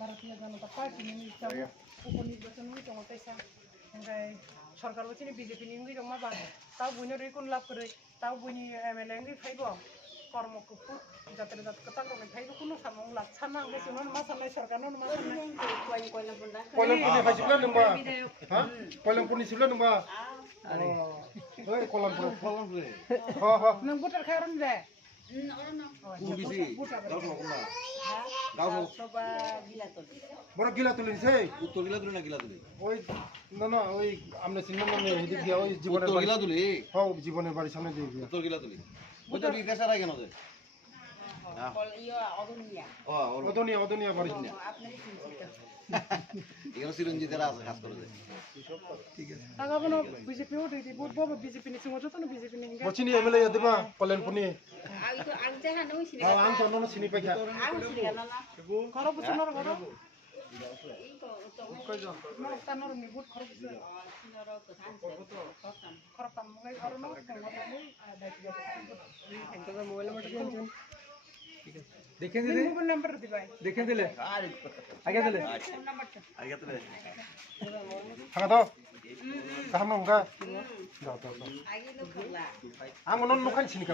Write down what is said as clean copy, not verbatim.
ভারতীয় Janata Party ni sama উপনির্বাচন ni tong taisa ओमफ्राय सरकार बसिनि बीजेपी नि ngi dong ma ba taw buino ri kun lap kore taw buini MLA ngi phaibo कर्मको जात्रा जात कता रंग फाइबो कुनो सामं लाख साना आंबो सुनन मा साननाय सरकार न मा साननाय कलमपुरनि फाइसिब्ला नोंबा हा कलमपुरनि सिब्ला नोंबा ओइ कलमपुर ह ह नों भोटार खायरन दे कुबिसि गाव सभा बड़ा गिला तुलिनसै उत्तर गिला तुलिना गिला तुलि ओइ ना ना ओइ आमने सिन्ना ने हिदि दिया ओइ जीवনের उत्तर गिला तुलि हो जीवনের বাড়ি সামনে দিয়ে দিয়া उत्तर गिला तुलि ওটা রিকশা রাখে কেন দে অদনিয়া বাড়ি না এখানে চিরঞ্জিতেরা আছে কাজ করে দেয় ঠিক আছে আগাবনো বিজেপি ওঠে দি বহুত বড় বিজেপি নি সিংহ যতন বিজেপি নি বচিনি এমএলএ দেবা কল্যাণপুরনি আগে তো আগে দেখা নই সিনি আম তো নন চিনি পাইছা আগে সিনি না খরব বুঝনর ঘর এই তো তো কয়জন নর তানর নি বহুত খরব বুঝ সিনর তো থান খরব তান মগাই ঘর ন দায়িত্ব দায়িত্ব মোবাইল নাম্বার দিন ঠিক আছে দেখে দিলে মোবাইল নাম্বার দিবাই দেখে দিলে আগে দিলে আগে তো থাকা তো কাহাম নঙ্গা দাও দাও আগে লোক খলা আম নন নখান চিনি